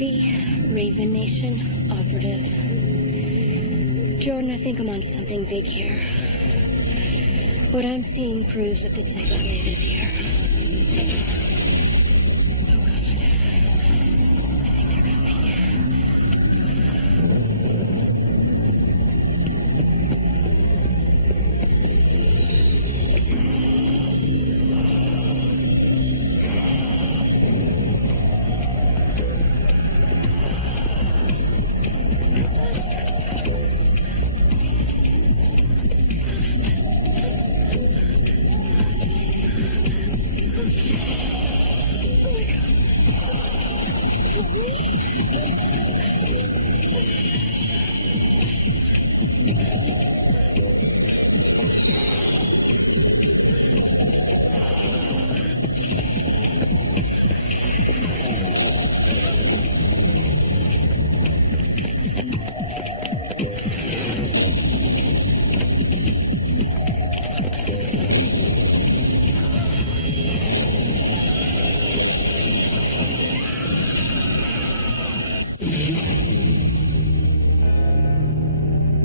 McAfee, Raven Nation, operative. Jordan, I think I'm onto something big here. What I'm seeing proves that the second wave is here. Oh, God. I think they're coming.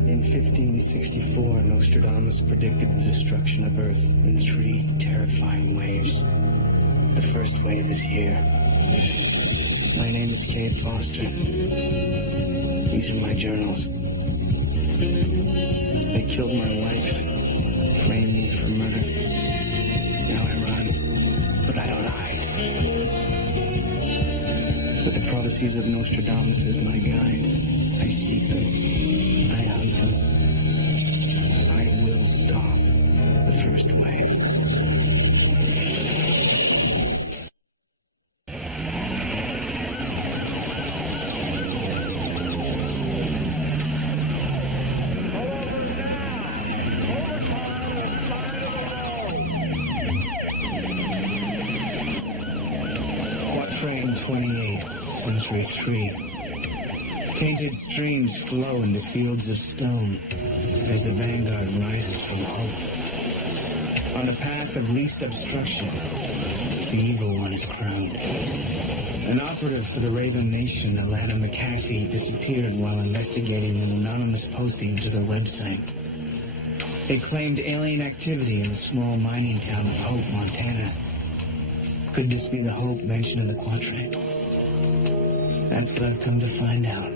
In 1564, Nostradamus predicted the destruction of Earth in 3 terrifying waves. The first wave is here. My name is Cade Foster. These are my journals. They killed my wife, framed me for murder. Now I run, but I don't hide. With the prophecies of Nostradamus as my guide, I seek them. I hunt them. I will stop the first wave. Quatrain 28, Century 3. Tainted streams flow into fields of stone as the vanguard rises from hope. On the path of least obstruction, the evil one is crowned. An operative for the Raven Nation, Alana McAfee, disappeared while investigating an anonymous posting to their website. It claimed alien activity in the small mining town of Hope, Montana. Could this be the Hope mentioned in the Quatrain? That's what I've come to find out.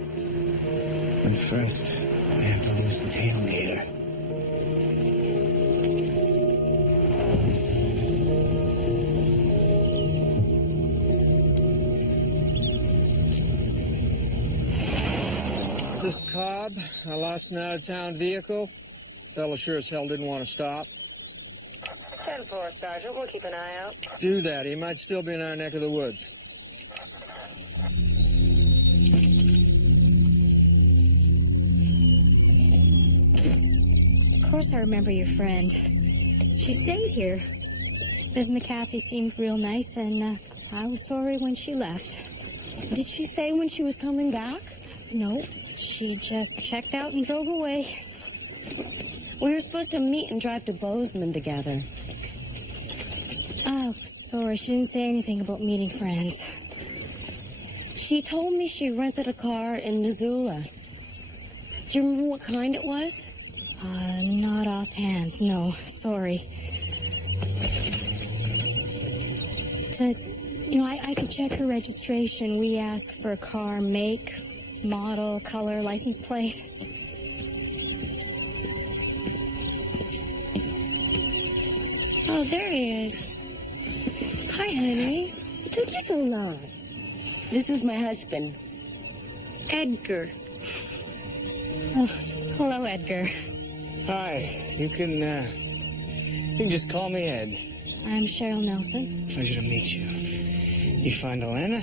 But first, I have to lose the tailgater. This Cobb, I lost an out-of-town vehicle. Fella sure as hell didn't want to stop. 10-4, Sergeant. We'll keep an eye out. Do that. He might still be in our neck of the woods. Of course I remember your friend. She stayed here. Ms. McAfee seemed real nice, and I was sorry when she left. Did she say when she was coming back? No, she just checked out and drove away. We were supposed to meet and drive to Bozeman together. Oh, sorry. She didn't say anything about meeting friends. She told me she rented a car in Missoula. Do you remember what kind it was? Not offhand. No, sorry. I could check her registration. We asked for car make, model, color, license plate. Oh, there he is. Hi, honey. It took you so long. This is my husband, Edgar. Oh, hello, Edgar. Hi, you can just call me Ed. I'm Cheryl Nelson. Pleasure to meet you. You find Alana?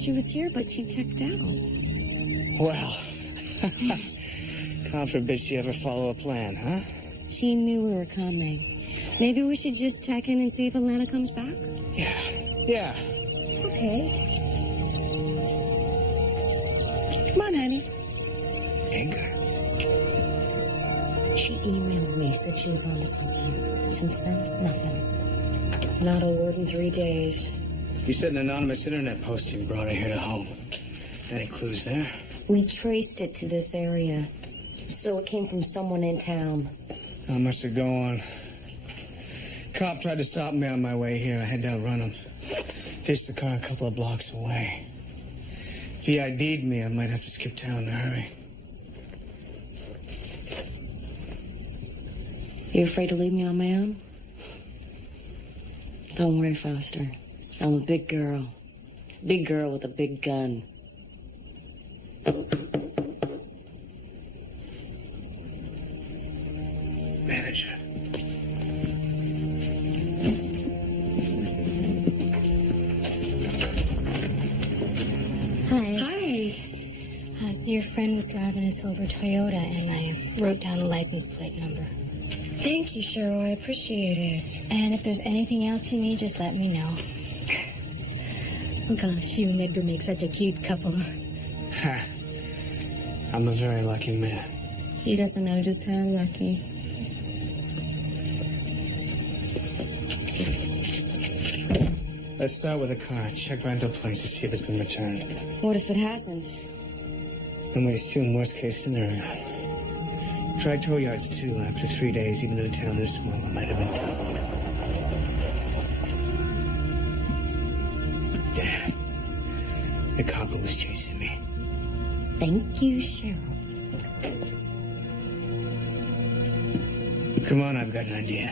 She was here, but she checked out. Well, God forbid she ever follow a plan, huh? She knew we were coming. Maybe we should just check in and see if Alana comes back? Yeah. Okay. Come on, honey. Edgar. She emailed me, said she was onto something. Since then, nothing. Not a word in 3 days. You said an anonymous internet posting brought her here to Hope. Any clues there? We traced it to this area. So it came from someone in town. Not much to go on. Cop tried to stop me on my way here. I had to outrun him. Ditched the car a couple of blocks away. If he ID'd me, I might have to skip town in a hurry. You afraid to leave me on my own? Don't worry, Foster. I'm a big girl. Big girl with a big gun. Manager. Hi. Hi. Your friend was driving a silver Toyota, and I wrote down the license plate number. Thank you, Cheryl. I appreciate it. And if there's anything else you need, just let me know. Oh, gosh, you and Edgar make such a cute couple. Ha. I'm a very lucky man. He doesn't know just how lucky. Let's start with the car. Check rental places, see if it's been returned. What if it hasn't? Then we assume worst case scenario. Tried tow yards too. After 3 days, even in a town this small, it might have been towed. Damn. The cop who was chasing me. Thank you, Cheryl. Come on, I've got an idea.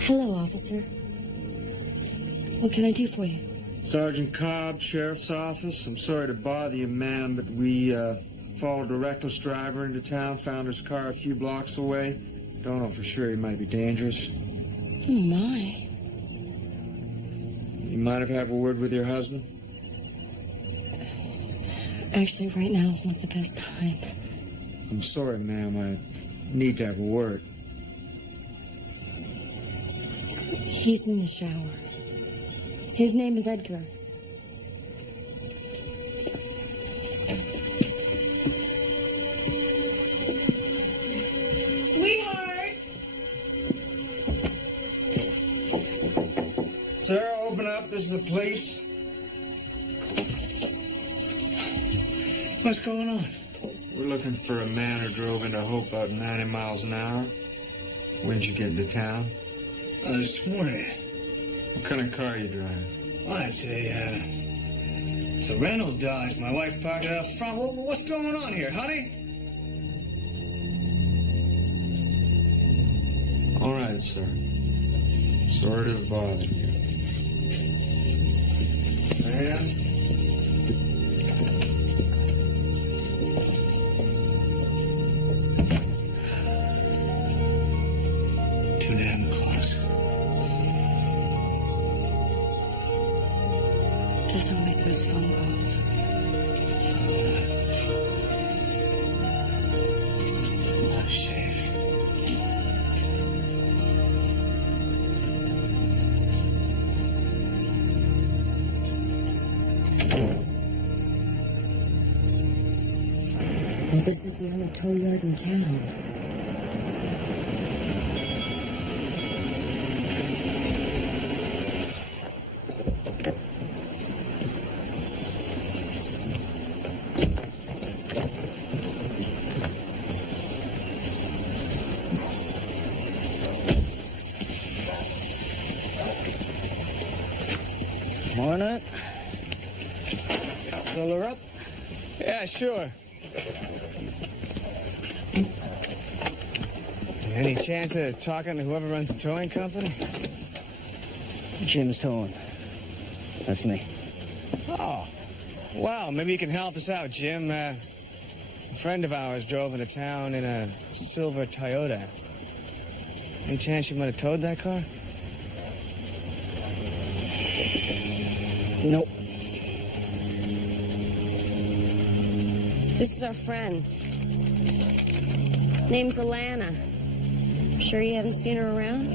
Hello, officer. What can I do for you? Sergeant Cobb, Sheriff's Office. I'm sorry to bother you, ma'am, but we followed a reckless driver into town, found his car a few blocks away. Don't know for sure, he might be dangerous. Oh, my. You might have a word with your husband? Actually, right now is not the best time. I'm sorry, ma'am, I need to have a word. He's in the shower. His name is Edgar. Sweetheart! Sarah, open up. This is the police. What's going on? We're looking for a man who drove into Hope about 90 miles an hour. When'd you get into town? This morning. What kind of car are you driving? Oh, it's a rental Dodge. My wife parked it up front. What's going on here, honey? All right, sir. Sorry to have bothered you. Man? Too damn close. Guess I'll make those phone calls. Not a shave. Well, this is the only tow yard in town. Morning. Fill her up? Yeah, sure. Any chance of talking to whoever runs the towing company? Jim's towing. That's me. Oh, well, maybe you can help us out, Jim. A friend of ours drove into town in a silver Toyota. Any chance you might have towed that car? Nope. This is our friend. Name's Alana. Sure you haven't seen her around?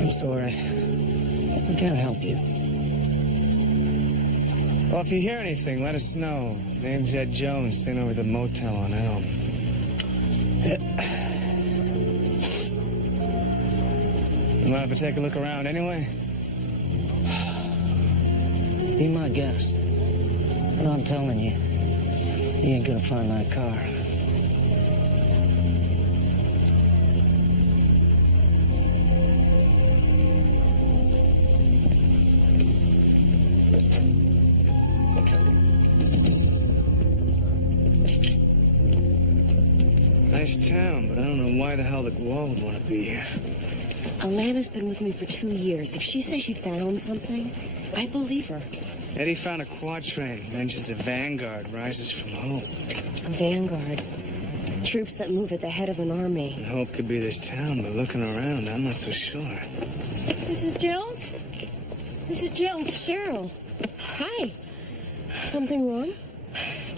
I'm sorry. We can't help you. Well, if you hear anything, let us know. Name's Ed Jones, staying over at the motel on Elm. You mind if I take a look around anyway? Be my guest. But I'm telling you, you ain't gonna find that car. Nice town, but I don't know why the hell the Gual would want to be here. Alana's been with me for 2 years. If she says she found something, I believe her. Eddie found a quad train. Mentions a vanguard rises from hope. A vanguard. Troops that move at the head of an army. And hope could be this town, but looking around, I'm not so sure. Mrs. Jones? Mrs. Jones? Cheryl. Hi. Something wrong?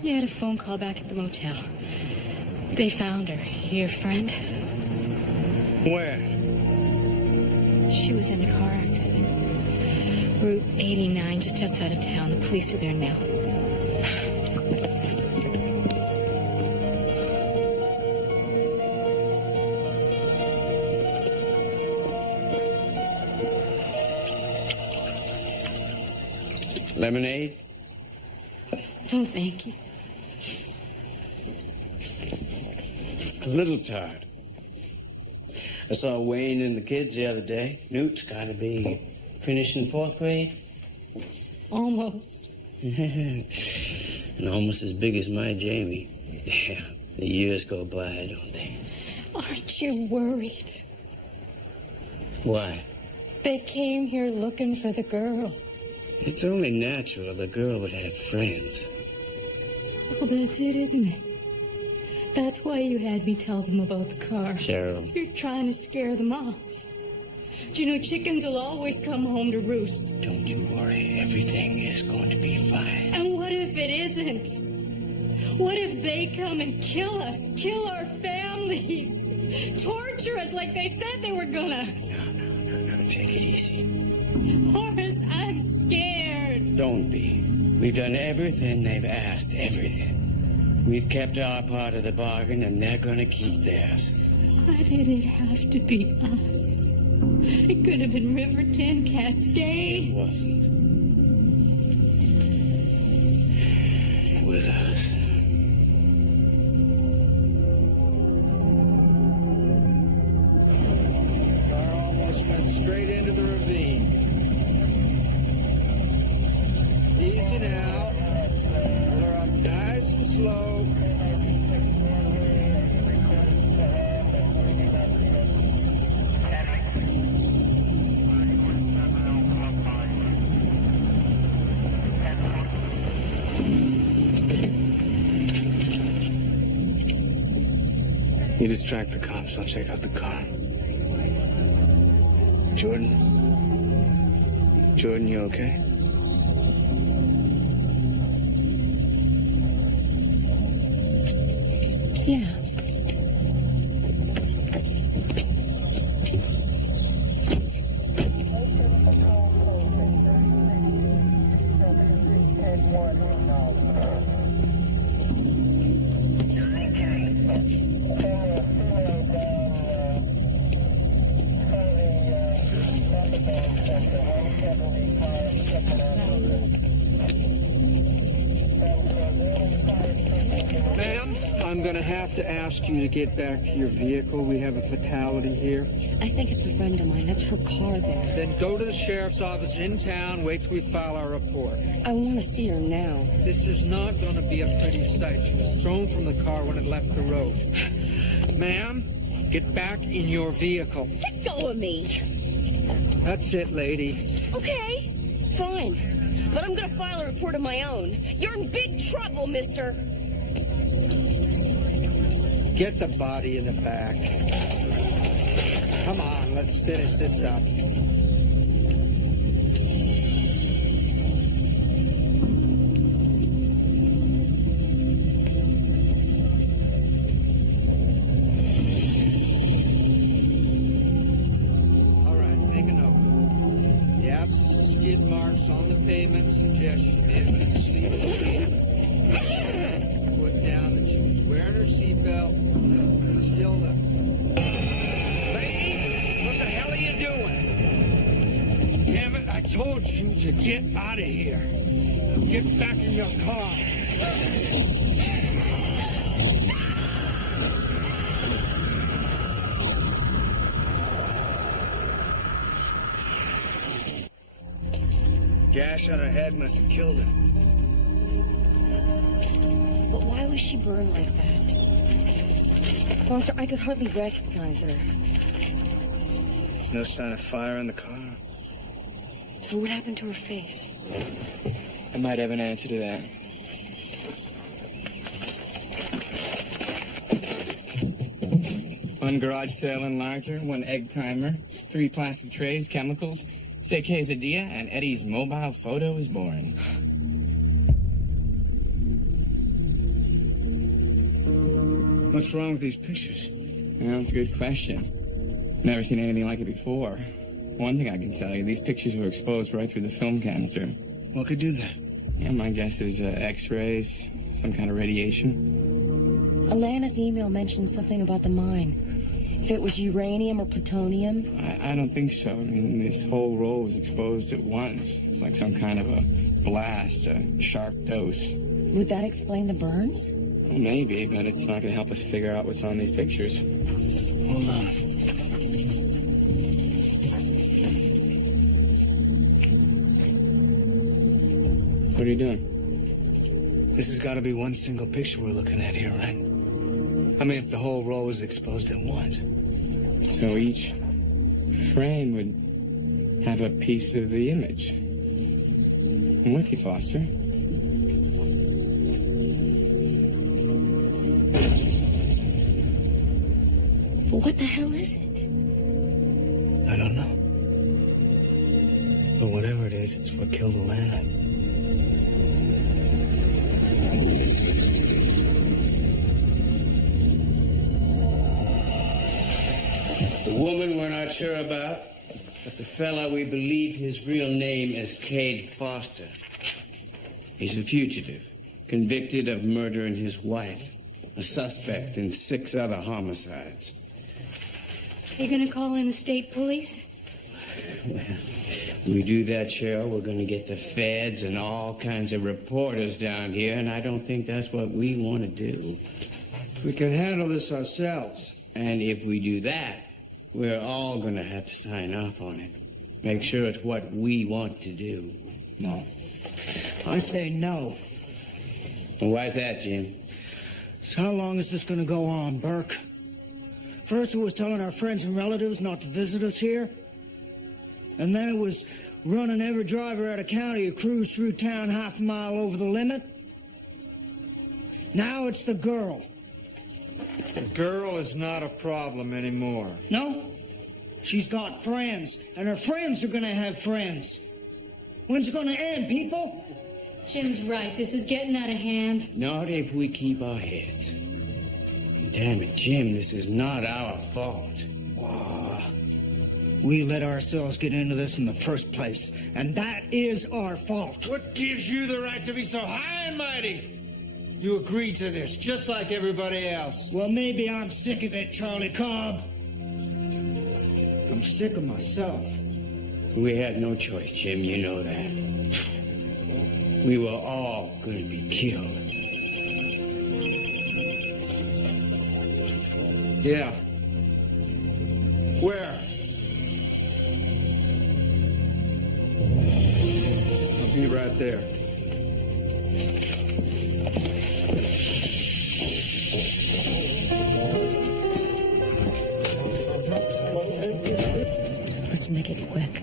You had a phone call back at the motel. They found her. Your friend? Where? She was in a car accident. Route 89, just outside of town. The police are there now. Lemonade? No, thank you. A little tired. I saw Wayne and the kids the other day. Newt's got to be finishing 4th grade. Almost. And almost as big as my Jamie. Damn, the years go by, don't they? Aren't you worried? Why? They came here looking for the girl. It's only natural the girl would have friends. Well, that's it, isn't it? That's why you had me tell them about the car. Cheryl. You're trying to scare them off. Do you know chickens will always come home to roost? Don't you worry. Everything is going to be fine. And what if it isn't? What if they come and kill us, kill our families, torture us like they said they were gonna? No. Take it easy. Horace, I'm scared. Don't be. We've done everything they've asked, everything. We've kept our part of the bargain, and they're gonna keep theirs. Why did it have to be us? It could have been Riverton, Cascade. It wasn't. It was us. Car almost went straight into the ravine. Easy now. Pull her up nice and slow. You distract the cops, I'll check out the car. Jordan? Jordan, you okay? Yeah. Ma'am, I'm going to have to ask you to get back to your vehicle. We have a fatality here. I think it's a friend of mine. That's her car there. Then go to the sheriff's office in town. Wait till we file our report. I want to see her now. This is not going to be a pretty sight. She was thrown from the car when it left the road. Ma'am, get back in your vehicle. Let go of me. That's it, lady. Okay, fine. But I'm going to file a report of my own. You're in big trouble, mister. Get the body in the back. Come on, let's finish this up. All right, make a note. The absence of skid marks on the pavement suggests she may have been asleep in the vehicle. Put down that she was wearing her seatbelt. Still, lady, what the hell are you doing? you to get out of here. Get back in your car. Gash on her head must have killed her. But why was she burned like that? Monster, I could hardly recognize her. There's no sign of fire in the car. So what happened to her face? I might have an answer to that. One garage sale enlarger, one egg timer, 3 plastic trays, chemicals, say quesadilla, and Eddie's mobile photo is born. What's wrong with these pictures? Well, that's a good question. Never seen anything like it before. One thing I can tell you, these pictures were exposed right through the film canister. What could do that? Yeah, my guess is X-rays, some kind of radiation. Alana's email mentioned something about the mine. If it was uranium or plutonium? I don't think so. I mean, this whole roll was exposed at once. It's like some kind of a blast, a sharp dose. Would that explain the burns? Well, maybe, but it's not going to help us figure out what's on these pictures. Hold on. What are you doing? This has got to be one single picture we're looking at here, right? I mean, if the whole roll was exposed at once. So each frame would have a piece of the image. I'm with you, Foster. But what the hell is it? I don't know. But whatever it is, it's what killed Alana. The woman we're not sure about, but the fella we believe his real name is Cade Foster. He's a fugitive, convicted of murdering his wife, a suspect in 6 other homicides. Are you gonna call in the state police? Well, we do that, Cheryl, we're going to get the feds and all kinds of reporters down here, and I don't think that's what we want to do. We can handle this ourselves. And if we do that, we're all going to have to sign off on it. Make sure it's what we want to do. No. I say no. And why's that, Jim? So how long is this going to go on, Burke? First it was telling our friends and relatives not to visit us here. And then it was running every driver out of county who cruised through town half a mile over the limit. Now it's the girl. The girl is not a problem anymore. No? She's got friends, and her friends are gonna have friends. When's it gonna end, people? Jim's right. This is getting out of hand. Not if we keep our heads. Damn it, Jim, this is not our fault. We let ourselves get into this in the first place, and that is our fault. What gives you the right to be so high and mighty? You agreed to this, just like everybody else. Well, maybe I'm sick of it, Charlie Cobb. I'm sick of myself. We had no choice, Jim, you know that. We were all going to be killed. Yeah. Where? I'll be right there. Let's make it quick.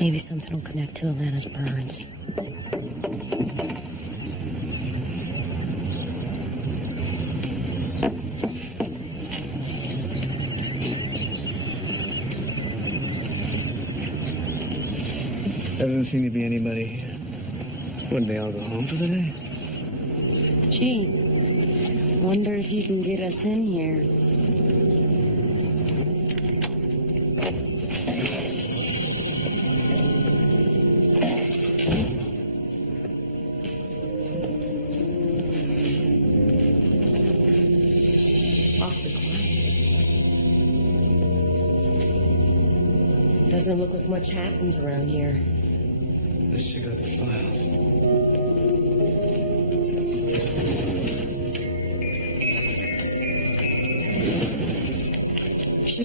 Maybe something will connect to Alana's burns. Doesn't seem to be anybody here. What, did they all go home for the day? Gee, wonder if you can get us in here. Awfully quiet. Doesn't look like much happens around here.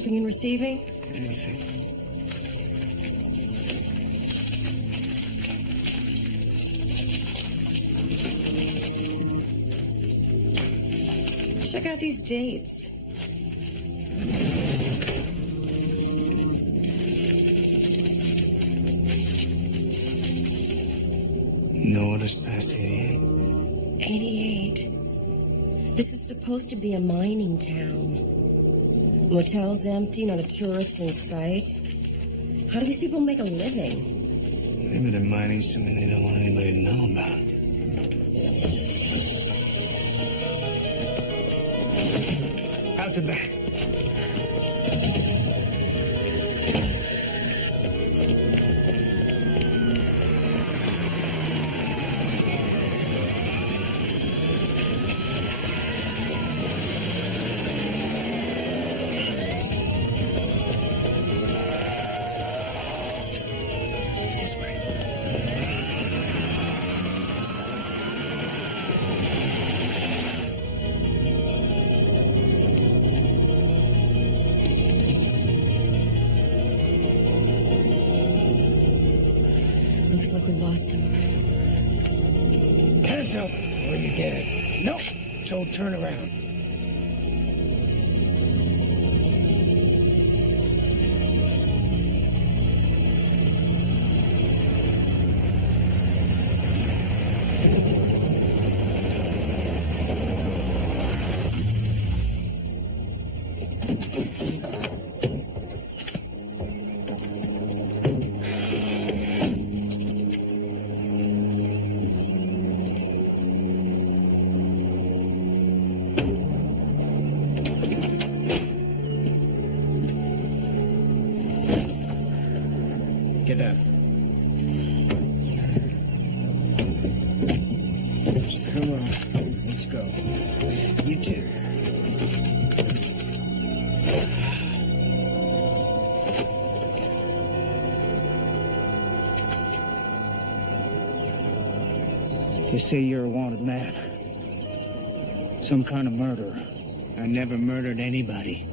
shipping and receiving? Anything. Check out these dates. No orders past 88. 88. This is supposed to be a mining town. Motel's empty, not a tourist in sight. How do these people make a living? Maybe they're mining something they don't want anybody to know about. Out the back. This way. Looks like we lost him. Hands up, or you're dead. Nope. So turn around. Get up. Come on, let's go. You too. They say you're a wanted man. Some kind of murderer. I never murdered anybody.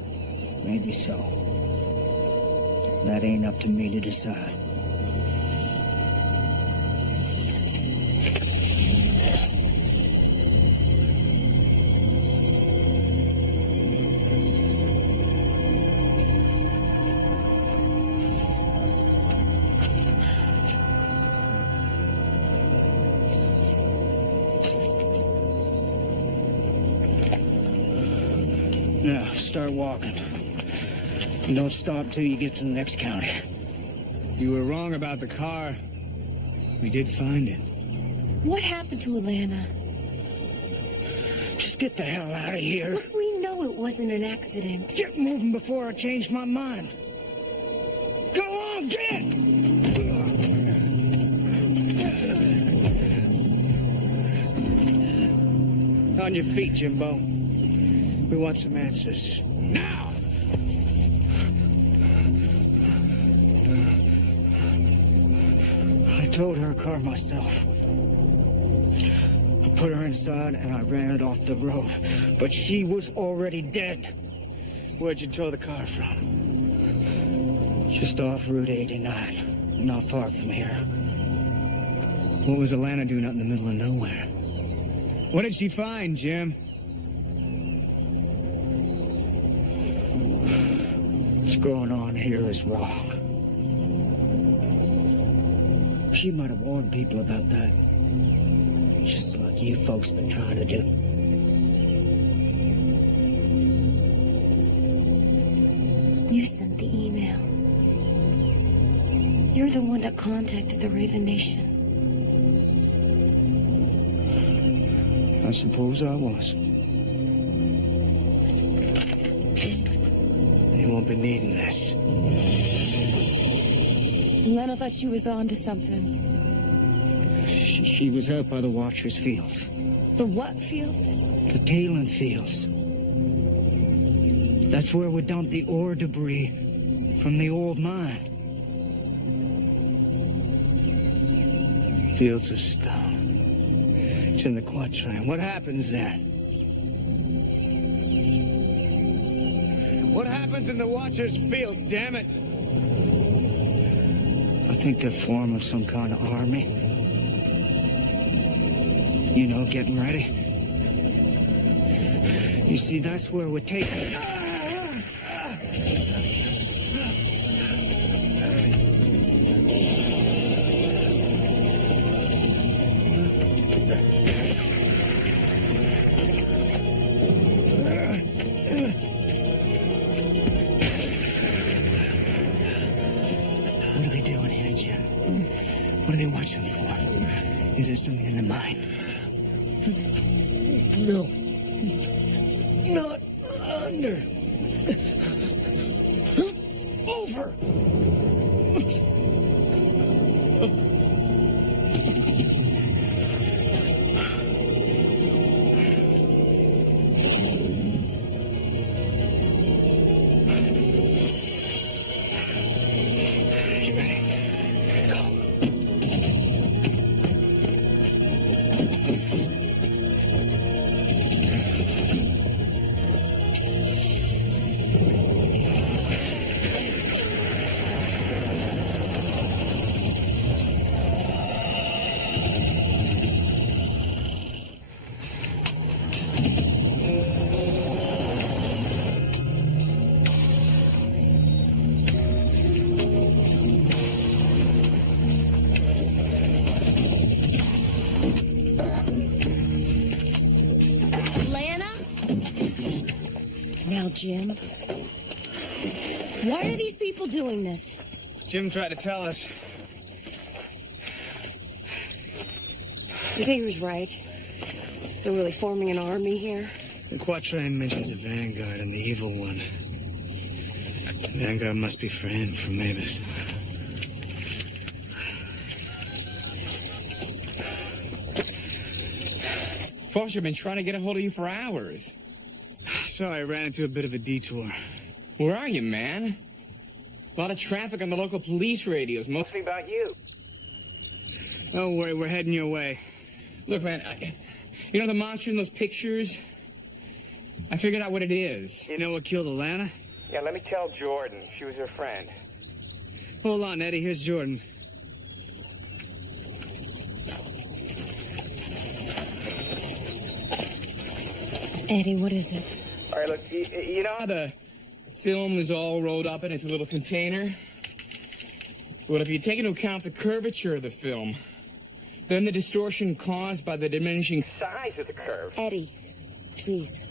Maybe so. That ain't up to me to decide. Now, start walking. And don't stop till you get to the next county. You were wrong about the car. We did find it. What happened to Alana? Just get the hell out of here. Look, we know it wasn't an accident. Get moving before I change my mind. Go on, get! On your feet, Jimbo. We want some answers. Now! I towed her car myself. I put her inside and I ran it off the road. But she was already dead. Where'd you tow the car from? Just off Route 89. Not far from here. What was Alana doing out in the middle of nowhere? What did she find, Jim? What's going on here is wrong. She might have warned people about that. Just like you folks been trying to do. You sent the email. You're the one that contacted the Raven Nation. I suppose I was. They won't be needing this. Lena thought she was on to something. She was out by the Watchers fields. The what field? The tailing fields. That's where we dumped the ore debris from the old mine. Fields of stone. It's in the quatrain. What happens there? What happens in the Watchers' fields, damn it? I think they're forming some kind of army. You know, getting ready. You see, that's where we're taking. What are they doing here, Jim? What are they watching for? Is there something in the mine? No. Not under. Over. You ready? Go. Lana? Now, Jim. Why are these people doing this? Jim tried to tell us. You think he was right? They're really forming an army here? The Quatrain mentions a Vanguard and the Evil One. The Vanguard must be for him, for Mavis. Foster been trying to get a hold of you for hours. Sorry, I ran into a bit of a detour. Where are you, man? A lot of traffic on the local police radios, mostly about you. Don't worry, we're heading your way. Look, man, you know the monster in those pictures? I figured out what it is. You know what killed Alana? Yeah, let me tell Jordan. She was her friend. Hold on, Eddie. Here's Jordan. Eddie, what is it? All right, look, you know how the film is all rolled up in its a little container? Well, if you take into account the curvature of the film, then the distortion caused by the diminishing size of the curve. Eddie, please.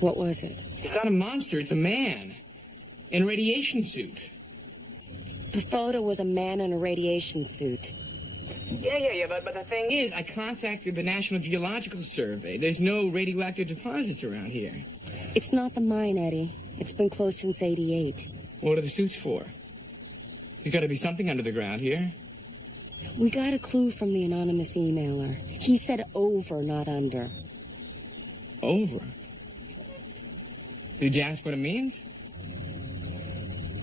What was it? It's not a monster, it's a man. In a radiation suit. The photo was a man in a radiation suit. Yeah, but the thing is, I contacted the National Geological Survey. There's no radioactive deposits around here. It's not the mine, Eddie. It's been closed since '88. What are the suits for? There's got to be something under the ground here. We got a clue from the anonymous emailer. He said over, not under. Over? Did you ask what it means?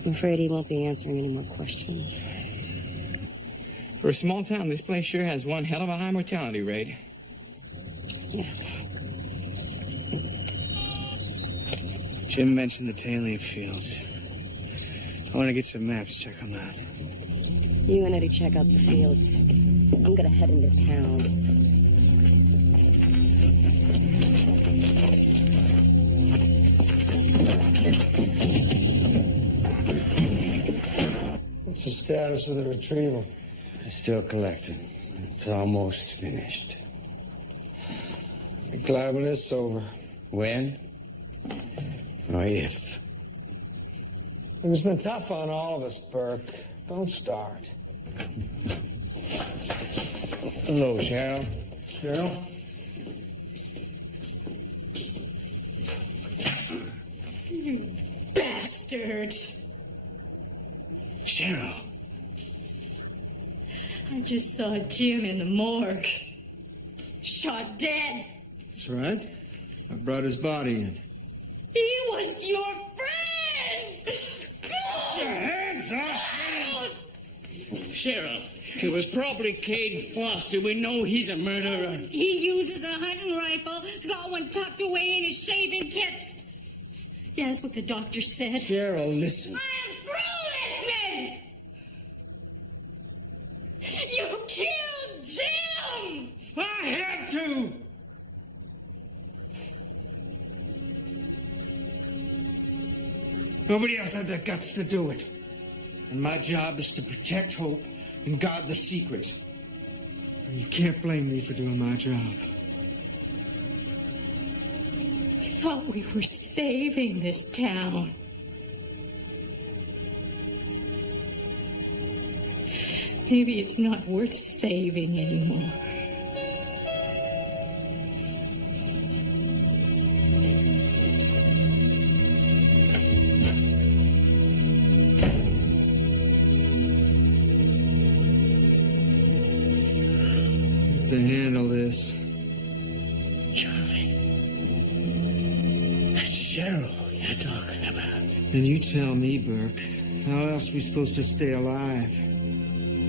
I'm afraid he won't be answering any more questions. For a small town, this place sure has one hell of a high mortality rate. Yeah. Jim mentioned the tailing fields. I want to get some maps, check them out. You and Eddie check out the fields. I'm gonna head into town. What's the status of the retrieval? Still collecting. It's almost finished. I'm glad when it's over. When? Or if? It's been tough on all of us, Burke. Don't start. Hello, Cheryl. Cheryl? Bastard! Cheryl. I just saw Jim in the morgue. Shot dead. That's right. I brought his body in. He was your friend! Your hands up! Cheryl, it was probably Cade Foster. We know he's a murderer. He uses a hunting rifle. He's got one tucked away in his shaving kits. Yeah, that's what the doctor said. Cheryl, listen. I am through listening! You killed Jim! I had to! Nobody else had the guts to do it. And my job is to protect Hope and guard the secret. You can't blame me for doing my job. We thought we were saving this town. Maybe it's not worth saving anymore. To handle this. Charlie. That's Cheryl you're talking about. And you tell me, Burke, how else are we supposed to stay alive?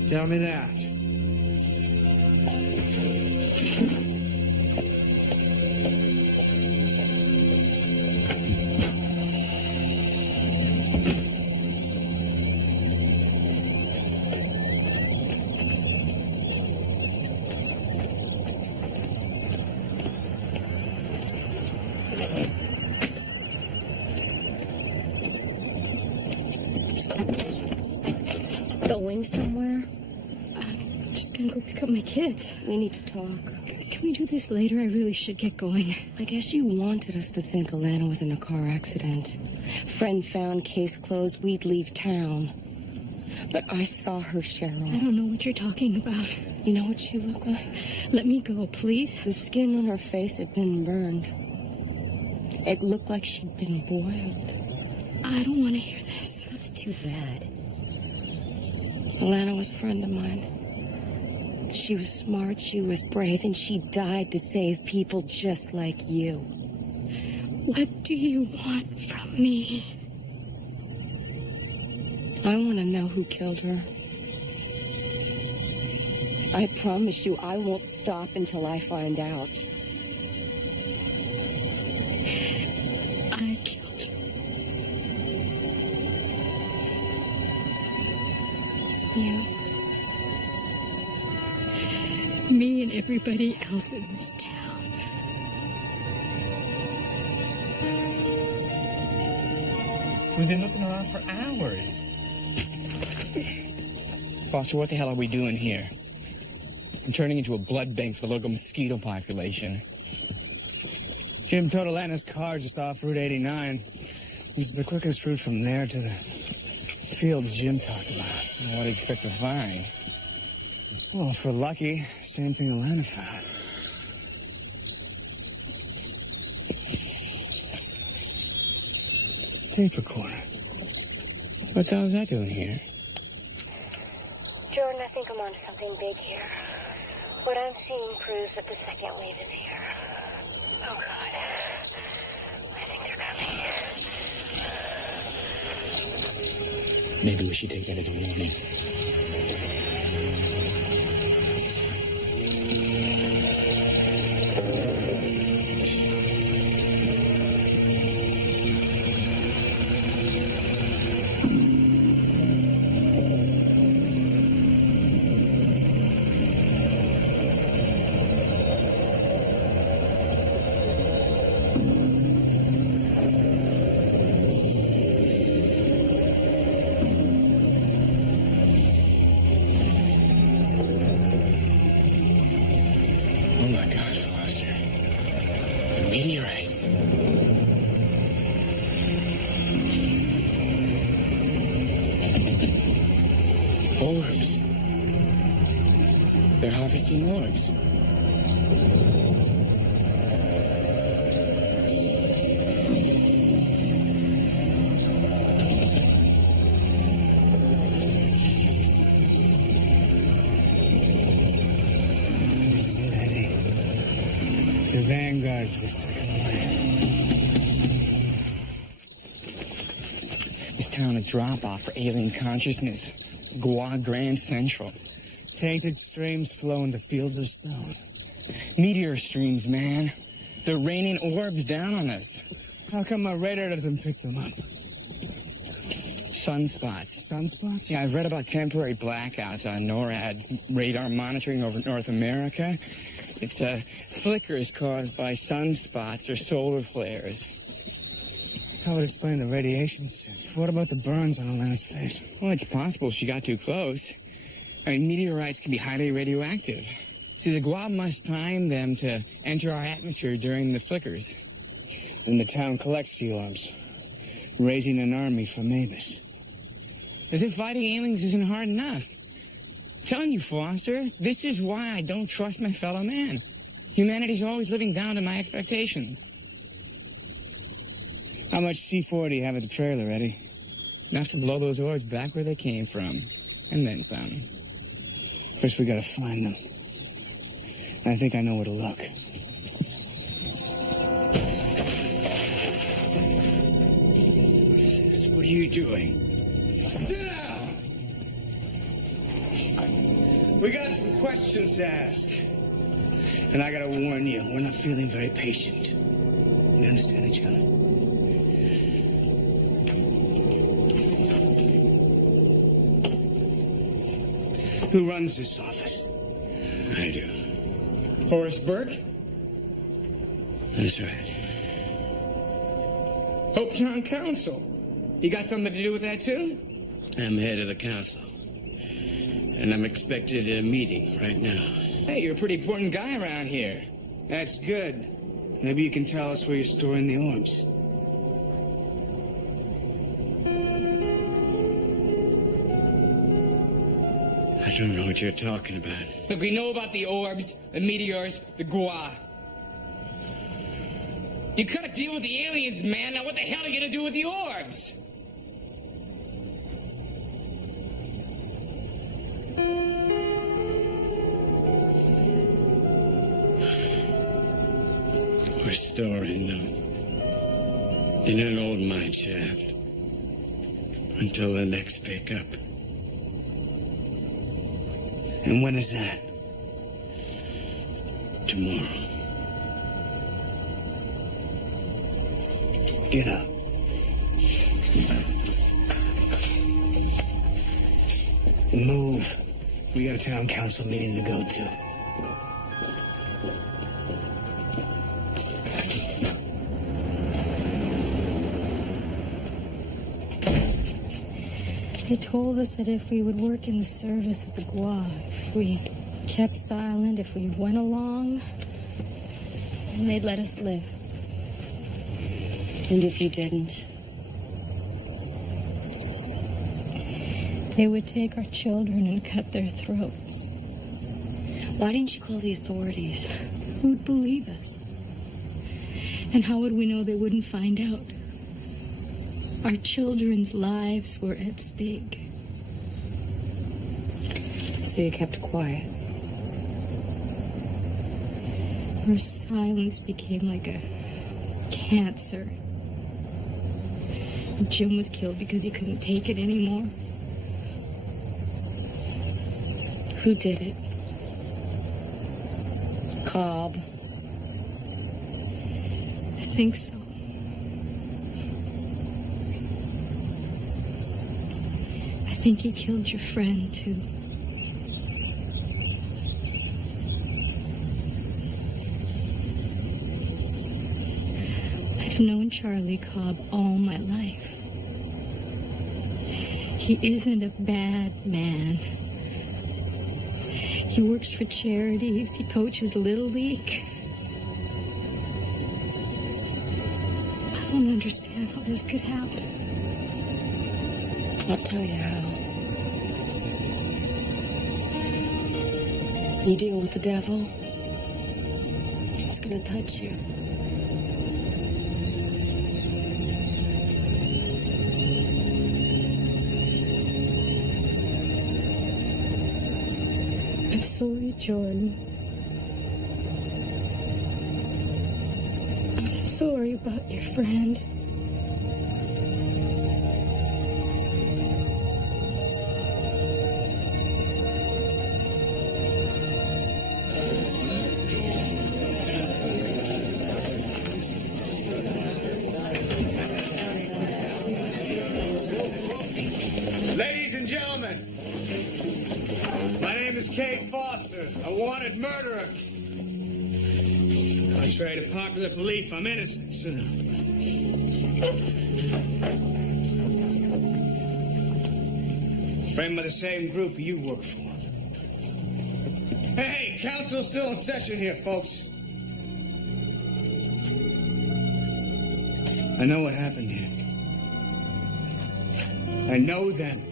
Tell me that. Going somewhere? I'm just gonna go pick up my kids. We need to talk. Can we do this later? I really should get going. I guess you wanted us to think Alana was in a car accident. Friend found, case closed, we'd leave town. But I saw her, I Cheryl. don't know what you're talking about. You know what she looked like? Let me go, please. The skin on her face had been burned. It looked like she'd been boiled. I don't want to hear this. That's too bad. Alana was a friend of mine. She was smart, she was brave, and she died to save people just like you. What do you want from me? I want to know who killed her. I promise you I won't stop until I find out. I killed her. You? Me and everybody else in this town. We've been looking around for hours. Foster, what the hell are we doing here? I'm turning into a blood bank for the local mosquito population. Jim towed Alana's car just off Route 89. This is the quickest route from there to the fields Jim talked about. What do you expect to find? Well, if we're lucky, same thing Alana found. Tape recorder. What the hell is that doing here? Jordan, I think I'm onto something big here. What I'm seeing proves that the second wave is here. Oh, God. I think they're coming. Maybe we should take that as a warning. Oh my God, Foster. The meteorites. Orbs. They're harvesting orbs. This is it, Eddie. The vanguard for the second wave. This town is drop-off for alien consciousness. Gua Grand Central. Tainted streams flow into fields of stone. Meteor streams, man. They're raining orbs down on us. How come my radar doesn't pick them up? Sunspots. Sunspots? Yeah, I've read about temporary blackouts on NORAD's radar monitoring over North America. It's flickers caused by sunspots or solar flares. That would explain the radiation suits. What about the burns on Elena's face? Well, it's possible she got too close. I mean, meteorites can be highly radioactive. See, the Guam must time them to enter our atmosphere during the flickers. Then the town collects the orbs, raising an army for Mavis. As if fighting aliens isn't hard enough. I'm telling you, Foster, this is why I don't trust my fellow man. Humanity's always living down to my expectations. How much C4 do you have at the trailer, Eddie? Enough to blow those orbs back where they came from. And then some. First, we gotta find them. And I think I know where to look. What is this? What are you doing? Sit down! We got some questions to ask. And I gotta warn you, we're not feeling very patient. We understand each other? Who runs this office? I do. Horace Burke? That's right. Hope Town Council. You got something to do with that, too? I'm head of the council. And I'm expected at a meeting right now. Hey, you're a pretty important guy around here. That's good. Maybe you can tell us where you're storing the orbs. I don't know what you're talking about. Look, we know about the orbs, the meteors, the Gua. You gotta deal with the aliens, man. Now what the hell are you gonna do with the orbs? We're storing them in an old mine shaft until the next pickup. And when is that? Tomorrow. Get up. And move. We got a town council meeting to go to. They told us that if we would work in the service of the Gua, if we kept silent, if we went along, then they'd let us live. And if you didn't? They would take our children and cut their throats. Why didn't you call the authorities? Who'd believe us? And how would we know they wouldn't find out? Our children's lives were at stake. So you kept quiet. Our silence became like a cancer. Jim was killed because he couldn't take it anymore. Who did it? Cobb. I think so. I think he killed your friend, too. I've known Charlie Cobb all my life. He isn't a bad man. He works for charities. He coaches Little League. I don't understand how this could happen. I'll tell you how. You deal with the devil, it's gonna touch you. I'm sorry, Jordan. I'm sorry about your friend. Ladies and gentlemen, my name is Cade Foster, a wanted murderer. Contrary to popular belief, I'm innocent. Sit down. Friend of the same group you work for. Hey, council's still in session here, folks. I know what happened here. I know them.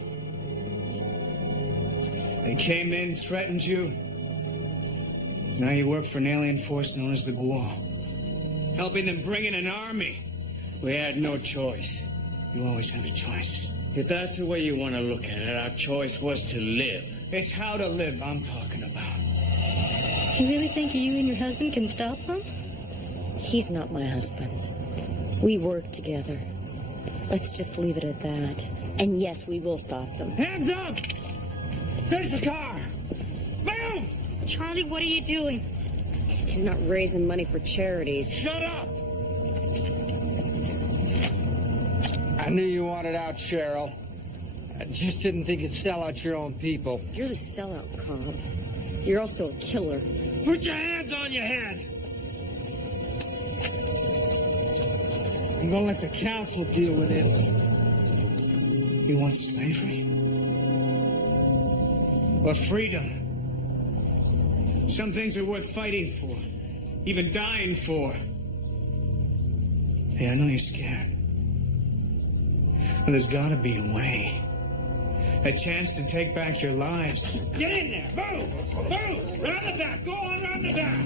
They came in, threatened you. Now you work for an alien force known as the GWA. Helping them bring in an army. We had no choice. You always have a choice. If that's the way you want to look at it, our choice was to live. It's how to live I'm talking about. You really think you and your husband can stop them? He's not my husband. We work together. Let's just leave it at that. And yes, we will stop them. Hands up! Face the car! Move! Charlie, what are you doing? He's not raising money for charities. Shut up! I knew you wanted out, Cheryl. I just didn't think you'd sell out your own people. You're the sellout, Cobb. You're also a killer. Put your hands on your head! I'm gonna let the council deal with this. You want slavery? Or freedom? Some things are worth fighting for, even dying for. Hey, I know you're scared. But there's gotta be a way. A chance to take back your lives. Get in there! Move! Move! Round the back! Go on round the back!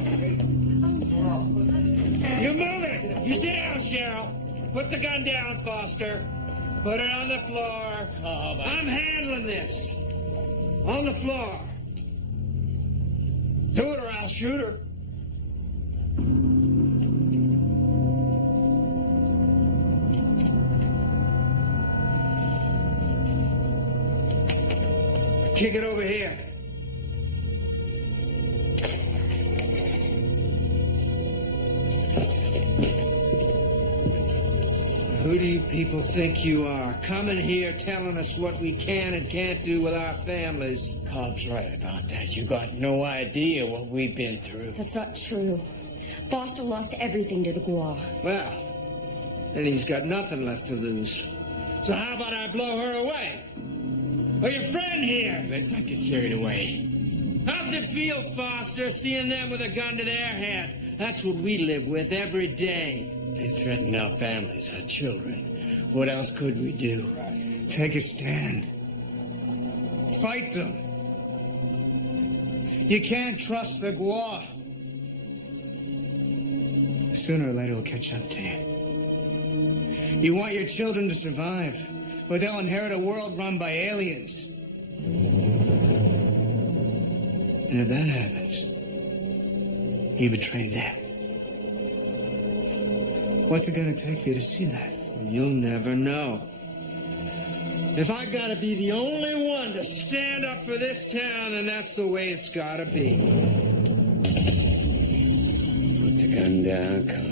You move it! You sit down, Cheryl! Put the gun down, Foster. Put it on the floor. I'm handling this. On the floor. Do it or I'll shoot her. Kick it over here. Who do you people think you are? Coming here telling us what we can and can't do with our families. Cobb's right about that. You got no idea what we've been through. That's not true. Foster lost everything to the GWA. Well, then he's got nothing left to lose. So how about I blow her away? Or your friend here? Let's not get carried away. How's it feel, Foster, seeing them with a gun to their head? That's what we live with every day. They threaten our families, our children. What else could we do? Take a stand. Fight them. You can't trust the GWA. Sooner or later, it'll catch up to you. You want your children to survive, but they'll inherit a world run by aliens. And if that happens, you betray them. What's it gonna take for you to see that? You'll never know. If I gotta be the only one to stand up for this town, then that's the way it's gotta be. Put the gun down, Cobb.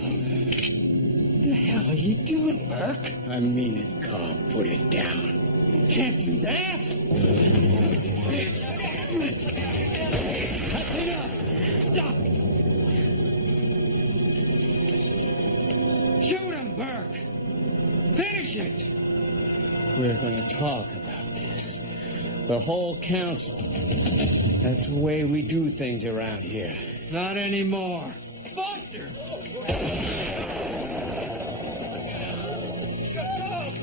What the hell are you doing, Burke? I mean it, Cobb. Put it down. You can't do that. That's enough. Stop it. Shoot him, Burke. Finish it. We're going to talk about this. The whole council. That's the way we do things around here. Not anymore. Foster! Shut up!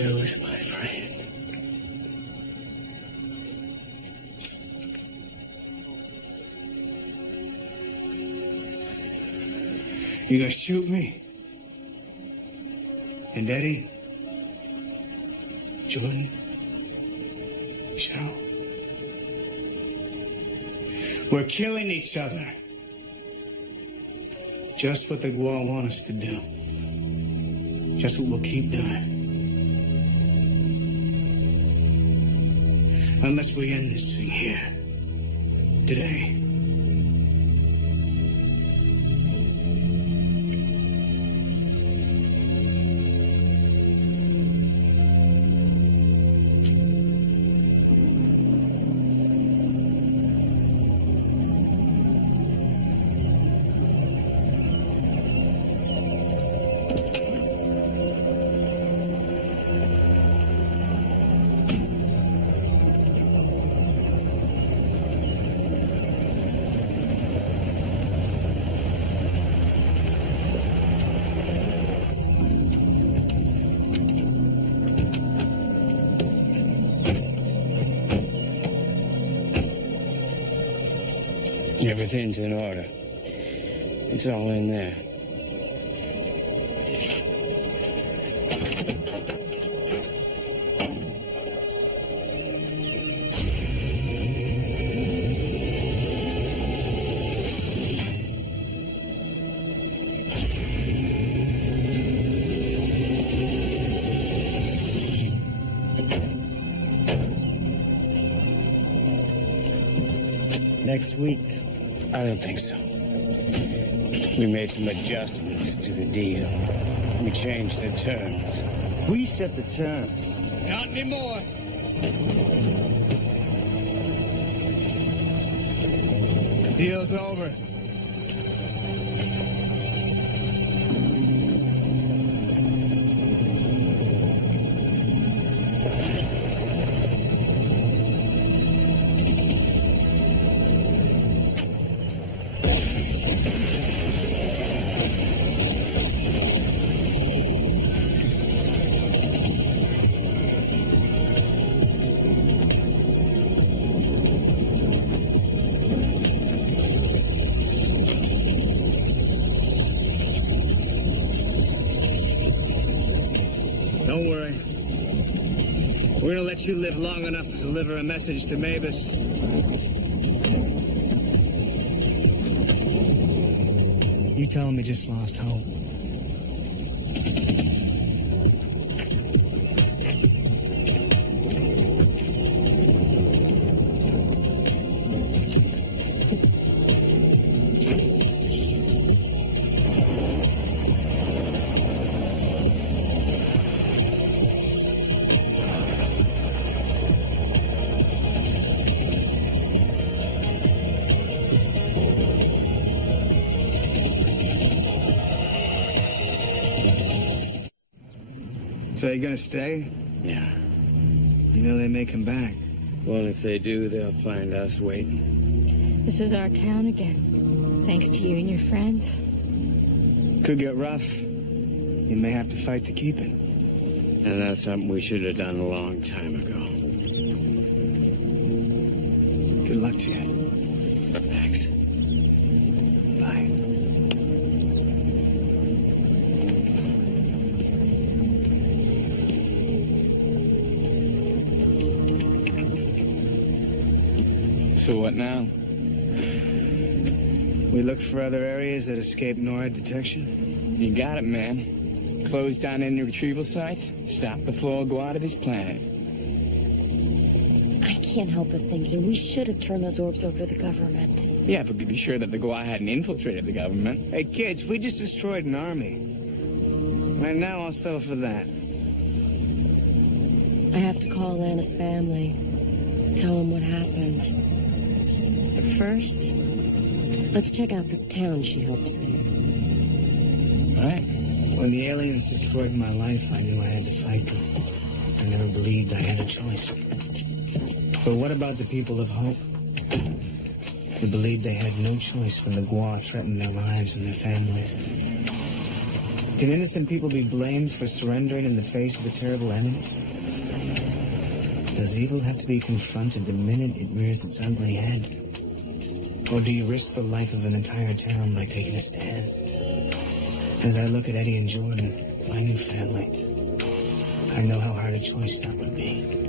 Who's my friend? You gonna shoot me? And Eddie? Jordan? Cheryl. We're killing each other. Just what the Gua want us to do. Just what we'll keep doing. Unless we end this thing here. Today. Everything's in order. It's all in there. Next week. I don't think so. We made some adjustments to the deal. We changed the terms. We set the terms. Not anymore. Deal's over. Don't worry. We're gonna let you live long enough to deliver a message to Mavis. You tell him we just lost hope. So you gonna stay? Yeah. You know they may come back. Well, if they do, they'll find us waiting. This is our town again. Thanks to you and your friends. Could get rough. You may have to fight to keep it. And that's something we should have done a long time ago. Good luck to you. Thanks. Bye. So what now? We look for other areas that escape NORAD detection. You got it, man. Close down any retrieval sites. Stop the flow of Gua to this planet. I can't help but thinking we should have turned those orbs over to the government. Yeah, if we could be sure that the Gua hadn't infiltrated the government. Hey, kids, we just destroyed an army. Right now, I'll settle for that. I have to call Lana's family. Tell them what happened. But first, let's check out this town she helped save. All right. When the aliens destroyed my life, I knew I had to fight them. I never believed I had a choice. But what about the people of hope? Who believed they had no choice when the Gua threatened their lives and their families? Can innocent people be blamed for surrendering in the face of a terrible enemy? Does evil have to be confronted the minute it rears its ugly head? Or do you risk the life of an entire town by taking a stand? As I look at Eddie and Jordan, my new family, I know how hard a choice that would be.